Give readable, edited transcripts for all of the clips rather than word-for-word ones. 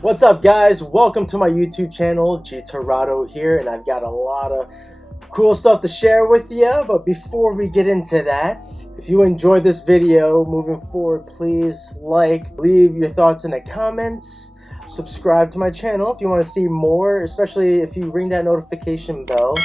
What's up, guys? Welcome to my YouTube channel. G Torado here, and I've got a lot of cool stuff to share with you. But before we get into that, if you enjoyed this video moving forward, please leave your thoughts in the comments, subscribe to my channel if you want to see more, especially if you ring that notification bell.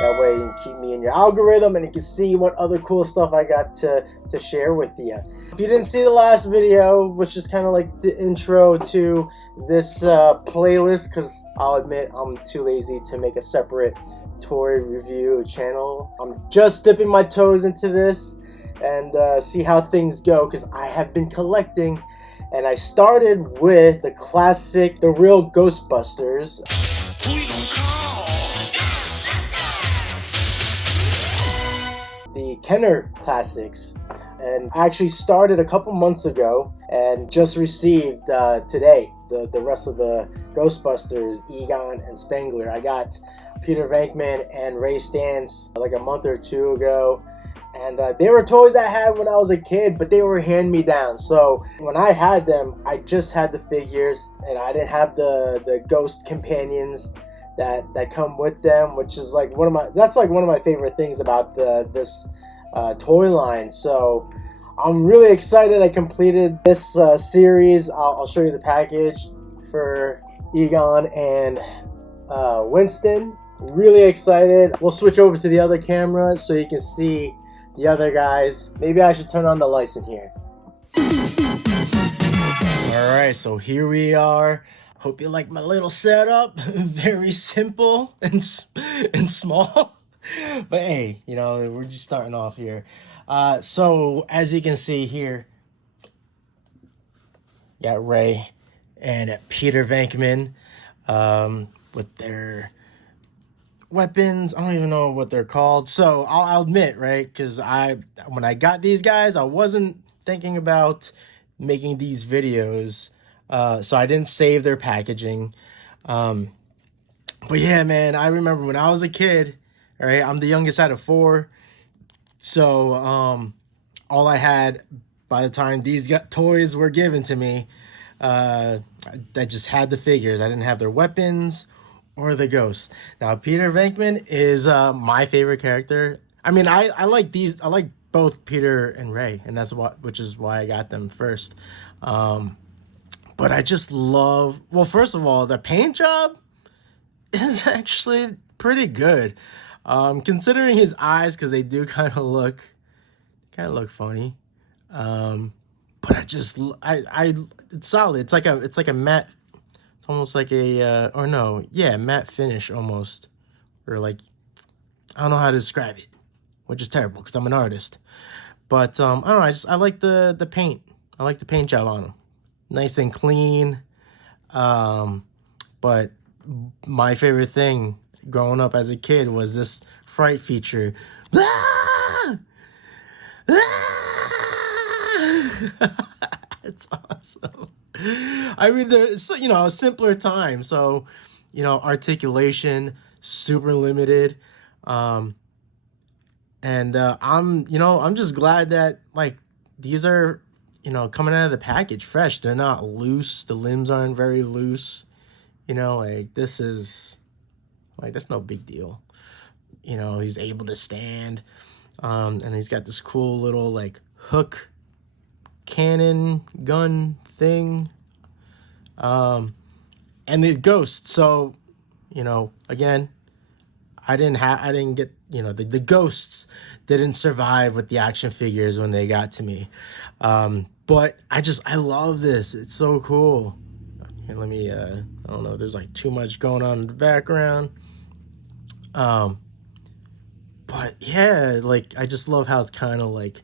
That way you can keep me in your algorithm and you can see what other cool stuff I got to share with you. If you didn't see the last video, which is kind of like the intro to this playlist, because I'll admit I'm too lazy to make a separate toy review channel. I'm just dipping my toes into this and see how things go, because I have been collecting, and I started with the classic, the real Ghostbusters. Who you gonna call? The Kenner classics, and I actually started a couple months ago and just received today the rest of the Ghostbusters, Egon and Spangler. I got Peter Venkman and Ray Stantz like a month or two ago, and they were toys I had when I was a kid, but they were hand-me-downs. So when I had them, I just had the figures, and I didn't have the ghost companions that come with them, which is like one of my favorite things about this toy line. So I'm really excited I completed this series. I'll show you the package for Egon and Winston. Really excited. We'll switch over to the other camera so you can see the other guys. Maybe I should turn on the lights in here. Alright, so here we are. Hope you like my little setup. Very simple and small. But hey, you know, we're just starting off here. So as you can see here, got Ray and Peter Venkman with their weapons. I don't even know what they're called. So I'll admit, right, because when I got these guys, I wasn't thinking about making these videos. So I didn't save their packaging. But yeah, man, I remember when I was a kid, all right, I'm the youngest out of 4. So all I had by the time these toys were given to me, I just had the figures. I didn't have their weapons or the ghosts. Now, Peter Venkman is my favorite character. I mean, I like these. I like both Peter and Ray, and which is why I got them first. But I just love, well, first of all, the paint job is actually pretty good. Considering his eyes, because they do kind of look funny. But it's solid. It's like a matte, it's almost like a, matte finish almost. Or like, I don't know how to describe it, which is terrible because I'm an artist. But, I don't know, I like the paint. I like the paint job on them. Nice and clean. But my favorite thing growing up as a kid was this Fright feature. Ah! Ah! It's awesome. I mean, there's, you know, a simpler time, so, you know, articulation super limited. I'm just glad that, like, these are, you know, coming out of the package fresh. They're not loose. The limbs aren't very loose. You know, like, this is, like, that's no big deal. You know, he's able to stand. And he's got this cool little, like, hook cannon gun thing. And the ghost. So, you know, again, I didn't get, you know, the ghosts didn't survive with the action figures when they got to me. But I love this. It's so cool. Here, let me, I don't know, there's like too much going on in the background. But yeah, like, I just love how it's kind of like,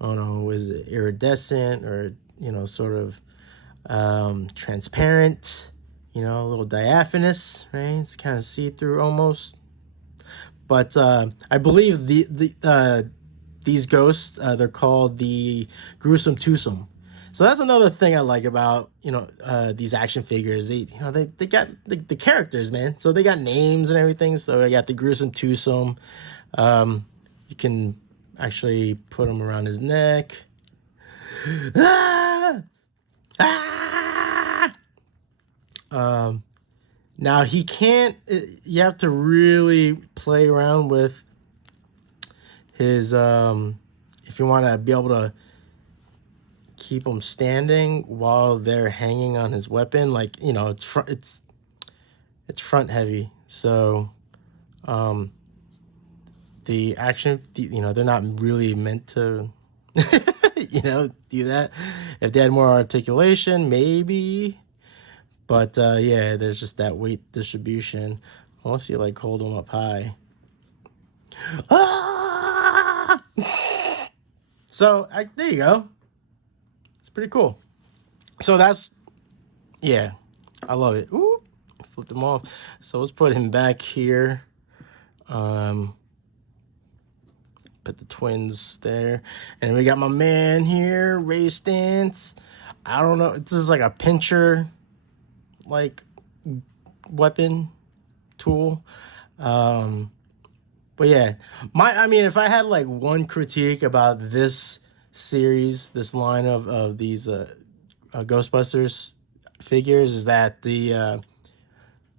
I don't know, is it iridescent or, you know, sort of transparent, you know, a little diaphanous, right? It's kind of see-through almost. But I believe these ghosts, they're called the Gruesome Twosome. So that's another thing I like about, you know, these action figures. They got the characters, man. So they got names and everything. So I got the Gruesome Twosome. You can actually put them around his neck. Ah! Ah! Now he can't. You have to really play around with his. If you want to be able to keep him standing while they're hanging on his weapon, like it's front. It's front heavy, so the action. They're not really meant to. Do that. If they had more articulation, maybe. But yeah, there's just that weight distribution. Unless you like hold them up high. Ah! So there you go. It's pretty cool. So yeah, I love it. Ooh, flipped him off. So let's put him back here. Put the twins there, and we got my man here, Ray Stantz. I don't know. This is like a pincher, like weapon tool. But yeah, if I had like one critique about this series, this line of these Ghostbusters figures, is that in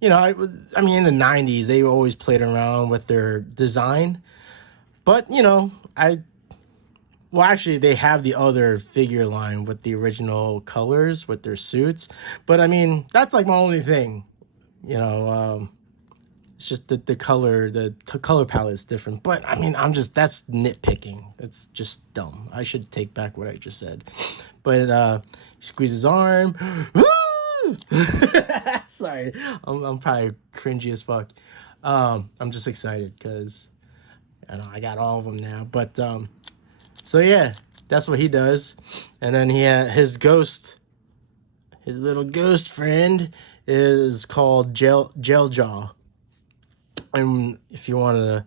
the 90s they always played around with their design, but actually they have the other figure line with the original colors with their suits, but that's like my only thing, it's just the color, the color palette is different. But that's nitpicking. That's just dumb. I should take back what I just said. But he squeezes his arm. Sorry, I'm probably cringy as fuck. I'm just excited because I got all of them now. But so yeah, that's what he does. And then he had his little ghost friend is called Gel Jaw. And if you wanted to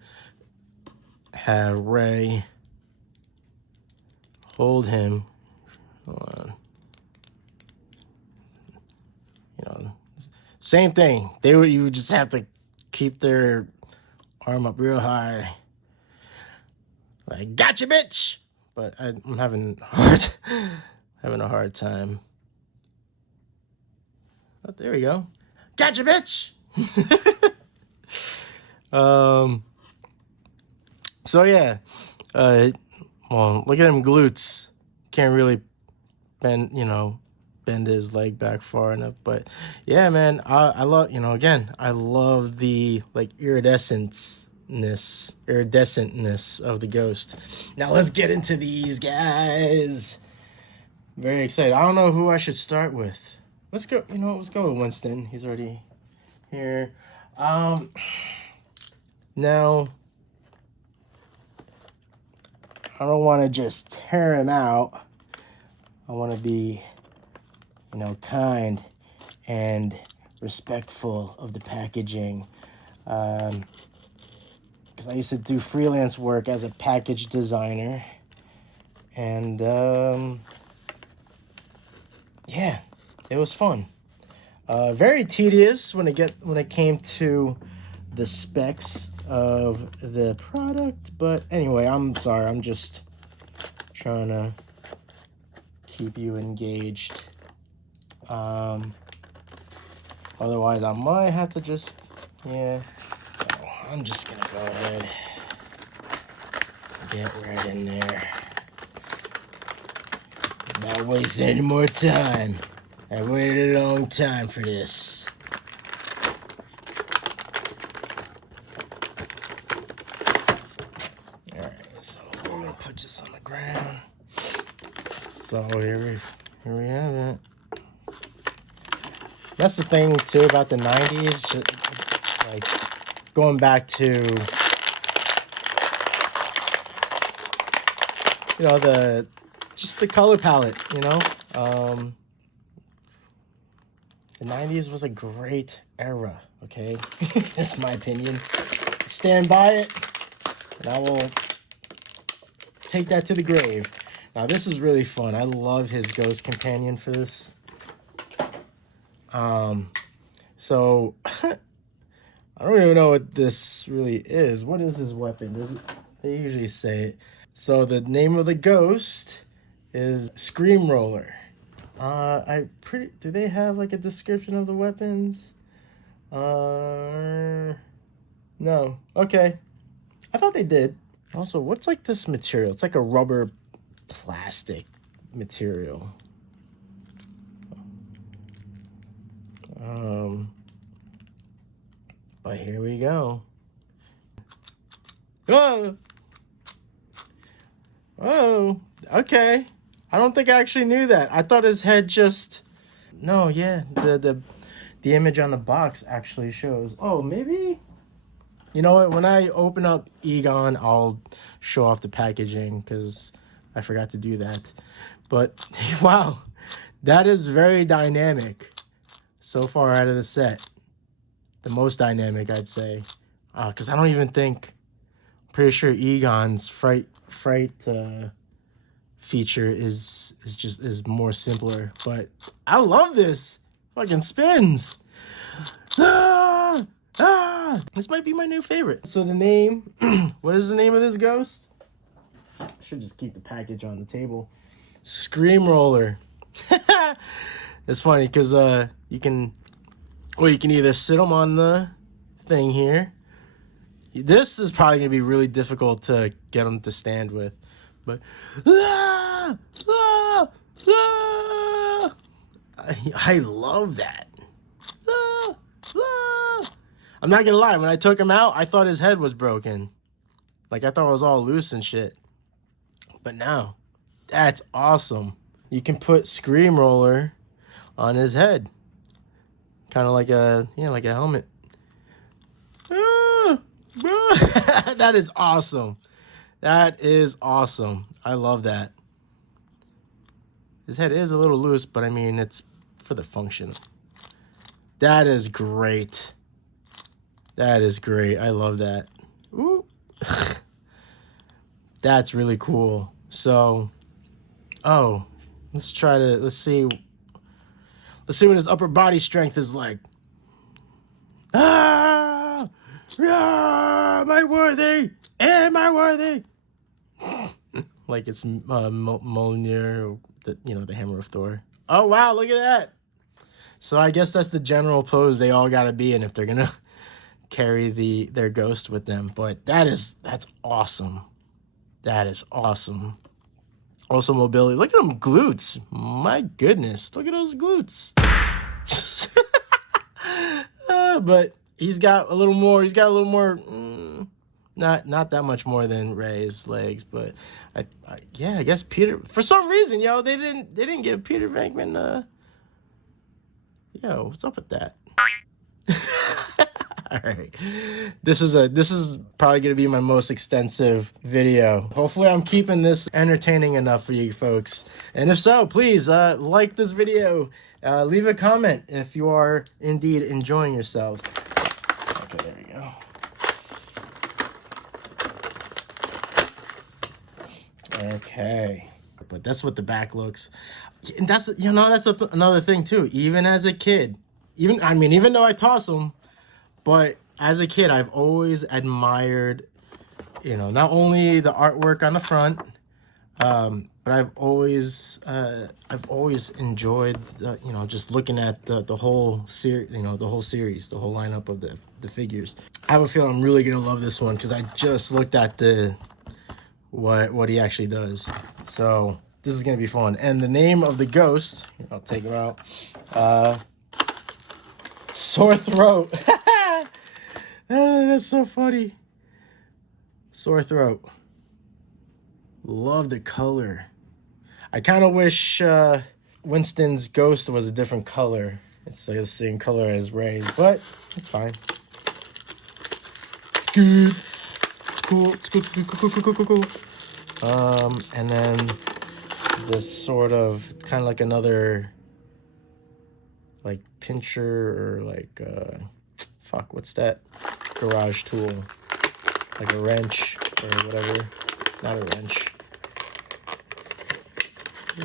have Ray hold him, same thing. You would just have to keep their arm up real high, like gotcha, bitch. But I'm having a hard time. Oh, there we go. Gotcha, bitch. So yeah, look at him glutes. Can't really bend his leg back far enough. But yeah, man, I love, again, I love the like iridescentness of the ghost. Now let's get into these guys. Very excited. I don't know who I should start with. Let's go, let's go with Winston. He's already here. Now, I don't want to just tear him out. I want to be, kind and respectful of the packaging. Because I used to do freelance work as a package designer. And, yeah, it was fun. Very tedious when it came to the specs of the product, but anyway, I'm sorry, I'm just trying to keep you engaged. Otherwise I might have to just so I'm just gonna go ahead and get right in there, not waste any more time. I waited a long time for this. Put this on the ground. So here we have it. That's the thing too about the 90s, just like going back to the color palette, the 90s was a great era, okay? That's my opinion. Stand by it, and I will take that to the grave. Now this is really fun. I love his ghost companion for this. So I don't even know what this really is. What is his weapon? They usually say it. So the name of the ghost is Scream Roller. Do they have like a description of the weapons? No. Okay. I thought they did. Also, what's like this material? It's like a rubber plastic material. But here we go. Oh! Oh, okay. I don't think I actually knew that. I thought his head just... No, yeah, the image on the box actually shows. Oh, maybe... You know what? When I open up Egon, I'll show off the packaging because I forgot to do that. But, wow, that is very dynamic so far out of the set. The most dynamic, I'd say. Because I don't even think... I'm pretty sure Egon's Fright feature is more simpler. But I love this. Fucking spins. Ah! Ah! This might be my new favorite. So the name, what is the name of this ghost? I should just keep the package on the table. Scream Roller. It's funny because you can either sit them on the thing here. This is probably gonna be really difficult to get them to stand with, but I love that. I'm not gonna lie, when I took him out, I thought his head was broken. Like, I thought it was all loose and shit. But no, that's awesome. You can put Scream Roller on his head. Kind of like a helmet. That is awesome. That is awesome. I love that. His head is a little loose, but I mean, it's for the function. That is great. That is great. I love that. Ooh. That's really cool. So, let's see what his upper body strength is like. Ah! Am I worthy? Am I worthy? Like it's Mjolnir, the Hammer of Thor. Oh wow, look at that. So I guess that's the general pose they all gotta be in if they're gonna carry their ghost with them. But that's awesome. That is awesome. Also mobility. Look at them glutes. My goodness. Look at those glutes. But he's got a little more. Not that much more than Ray's legs, but I guess Peter, for some reason, they didn't give Peter Venkman what's up with that? All right. This is probably going to be my most extensive video. Hopefully I'm keeping this entertaining enough for you folks. And if so, please like this video. Leave a comment if you are indeed enjoying yourself. Okay, there we go. Okay. But that's what the back looks. And that's another thing too. Even as a kid, even though I toss them, but as a kid, I've always admired, not only the artwork on the front, but I've always enjoyed, just looking at the whole series, the whole lineup of the figures. I have a feeling I'm really gonna love this one because I just looked at what he actually does. So this is gonna be fun. And the name of the ghost, I'll take him out. Sore Throat. That's so funny. Sore Throat. Love the color. I kind of wish Winston's ghost was a different color. It's like the same color as Ray's, but it's fine. Good. Cool. It's cool. And then this sort of kind of like another like pincher or like what's that garage tool, like a wrench or whatever. Not a wrench.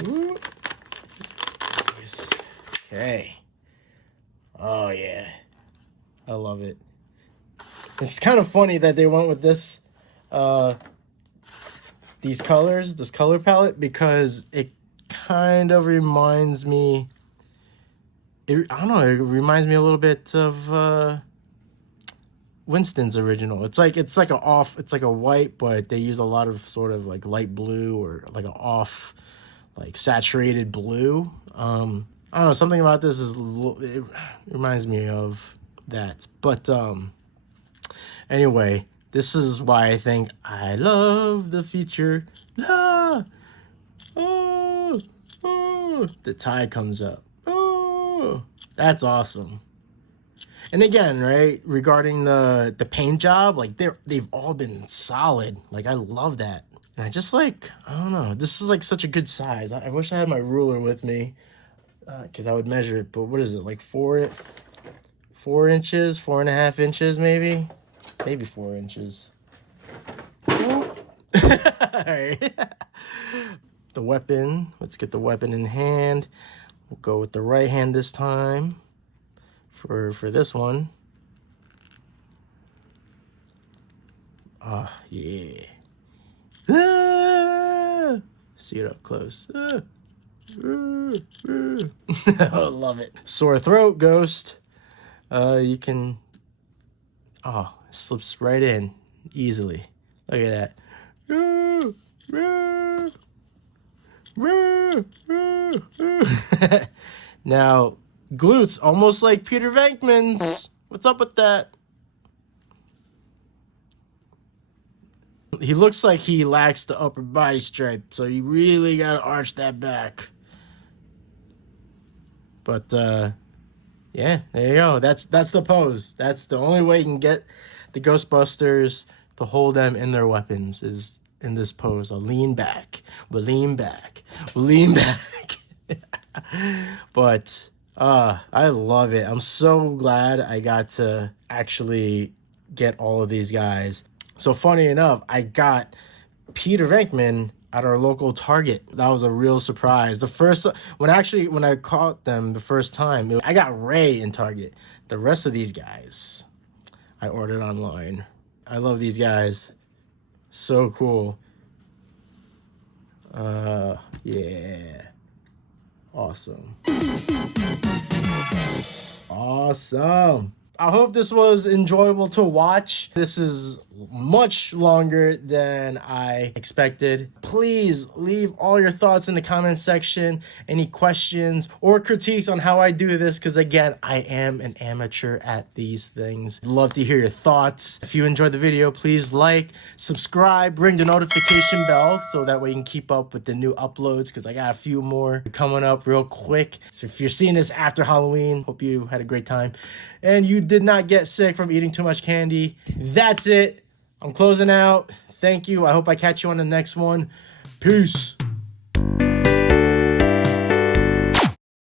Ooh. Okay. Oh yeah, I love it. It's kind of funny that they went with this this color palette, because it kind of reminds me, I don't know, it reminds me a little bit of Winston's original. It's like a white, but they use a lot of sort of like light blue or like an off, like saturated blue. I don't know, something about this it reminds me of that. But anyway, this is why I think I love the feature. Ah, oh, oh, the tie comes up. Oh, that's awesome. And again, right, regarding the paint job, like they've all been solid. Like I love that. And I just like, I don't know, this is like such a good size. I wish I had my ruler with me, because I would measure it. But what is it, like 4 inches, 4.5 inches, maybe 4 inches. All right. The weapon. Let's get the weapon in hand. We'll go with the right hand this time for this one. Ah, yeah. Ah! See it up close. Ah! I love it. Sore throat, Ghost. You can... Oh, slips right in easily. Look at that. Now, glutes, almost like Peter Venkman's. What's up with that? He looks like he lacks the upper body strength, so you really gotta arch that back. But yeah, there you go. That's the pose. That's the only way you can get the Ghostbusters to hold them in their weapons, is in this pose. I'll lean back. We'll lean back. We'll lean back. But I love it. I'm so glad I got to actually get all of these guys. So funny enough, I got Peter Venkman at our local Target. That was a real surprise. When I caught them the first time, I got Ray in Target. The rest of these guys, I ordered online. I love these guys. So cool. Yeah. Awesome. Awesome. I hope this was enjoyable to watch. This is much longer than I expected. Please leave all your thoughts in the comment section, any questions or critiques on how I do this, because again, I am an amateur at these things. Love to hear your thoughts. If you enjoyed the video, please like, subscribe, ring the notification bell so that way you can keep up with the new uploads, because I got a few more coming up real quick. So if you're seeing this after Halloween, hope you had a great time and you did not get sick from eating too much candy. That's it. I'm closing out. Thank you. I hope I catch you on the next one. Peace.